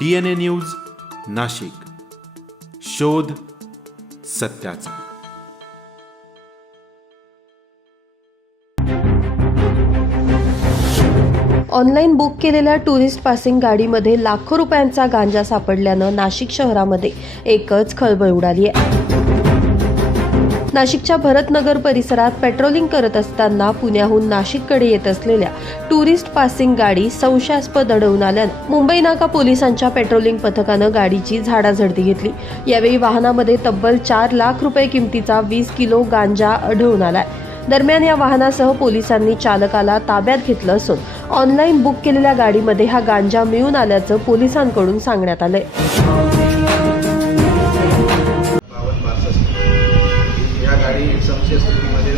DNA news Nashik. शोध सत्याचा. Online book केलेल्या टुरिस्ट पासिंग गाडीमध्ये लाखो रुपयांचा गांजा सापडल्यानं नाशिक शहरामध्ये एकच खळबळ उडाली आहे. नाशिकच्या भरतनगर परिसरात पेट्रोलिंग करत असताना पुण्याहून नाशिककडे येत असलेल्या टुरिस्ट पासिंग गाडी संशयास्पद अडवून आल्यानं मुंबई नाका पोलिसांच्या पेट्रोलिंग पथकानं गाडीची झाडाझडती घेतली. यावेळी वाहनामध्ये तब्बल चार लाख रुपये किमतीचा वीस किलो गांजा आढळून आलाय. दरम्यान या वाहनासह पोलिसांनी चालकाला ताब्यात घेतलं असून ऑनलाईन बुक केलेल्या गाडीमध्ये हा गांजा मिळून आल्याचं पोलिसांकडून सांगण्यात आलंय. संशय स्थितीमध्ये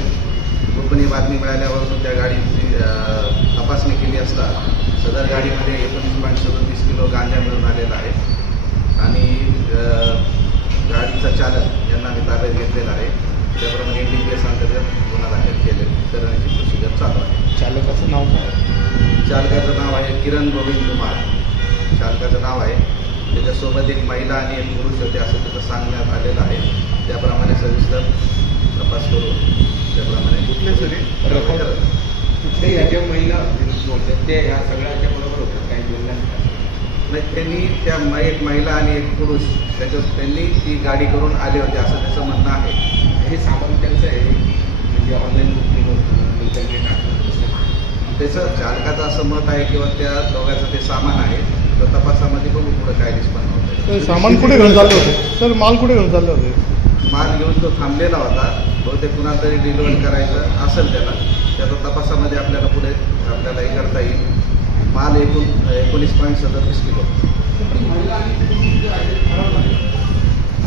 गोपनीय बातमी मिळाल्यावरून त्या गाडीची तपासणी केली असता सदर गाडीमध्ये एकोणीस पॉईंट सदतीस किलो गांजा मिळून आलेला आहे. आणि गाडीचा चालक यांना मी ताब्यात घेतलेला आहे. त्याप्रमाणे एन डी पी एस अंतर्गत गुन्हा दाखल केले करण्याची प्रोसिजर चालू आहे. चालकाचं नाव काय? चालकाचं नाव आहे किरण गोविंद कुमार. चालकाचं नाव आहे. त्याच्यासोबत एक महिला आणि एक पुरुष होते असं तिथं सांगण्यात आलेलं आहे. त्याप्रमाणे सविस्तर तपास करून त्याप्रमाणे कुठले सगळे? कुठले या ज्या महिला बोलतात ते ह्या सगळ्यांच्या बरोबर होतात काही बोलल्या नाही. नाही त्यांनी त्या म- एक महिला आणि एक पुरुष त्याच्या त्यांनी ती गाडी करून आले होते असं त्याचं म्हणणं आहे. हे सामान त्यांचं आहे. म्हणजे ऑनलाईन बुकिंग होतं. त्यांनी टाकलं त्याचं चालकाचं असं मत आहे किंवा त्या दोघांचं ते सामान आहे. तर तपासामध्ये बघू पुढं काय होतं तर सामान कुठे घेऊन चालले होते? सर माल कुठे घेऊन चालले होते? माल घेऊन तो थांबलेला होता. बहुतेक कुणा तरी डिलिव्हर करायचं असेल त्याला. त्याचा तपासामध्ये आपल्याला पुढे आपल्याला हे करता येईल. माल एकूण एकोणीस पॉईंट सदतीस किलो.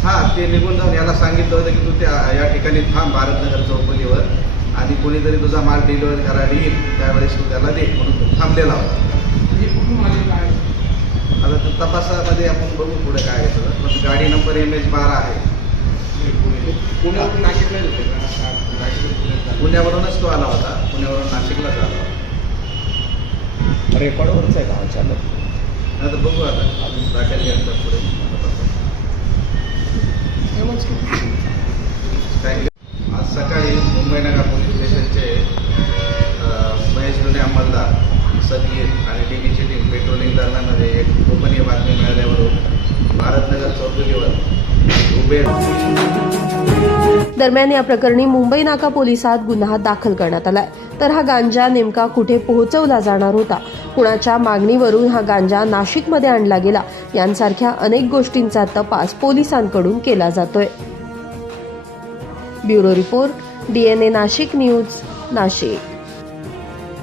हां ते निघून जाऊन याला सांगितलं होतं की तू त्या या ठिकाणी थांब भारतनगर चौपलीवर. आणि कोणीतरी तुझा माल डिलिव्हर करायला येईल. त्यावेळेस तू त्याला दे. म्हणून तो थांबलेला होता. आता तपासामध्ये आपण बघू पुढे काय येतं पण गाडी नंबर एम एच बारा आहे. पुण्यावरूनच तो आला होता. पुण्यावरून नाशिकला आला होता. रेकॉर्डवरच आहे का हा चालक आता बघू आता. अजून दाखल घ्यायचं पुढे. काय दरम्यान या प्रकरणी मुंबई नाका पोलिसात गुन्हा दाखल करण्यात आलाय. तर हा गांजा नेमका कुठे पोहोचवला जाणार होता? कुणाच्या मागणीवरून हा गांजा नाशिकमध्ये आणला गेला? यांसारख्या अनेक गोष्टींचा तपास पोलिसांकडून केला जातोय. Bureau report DNA Nashik news Nashik.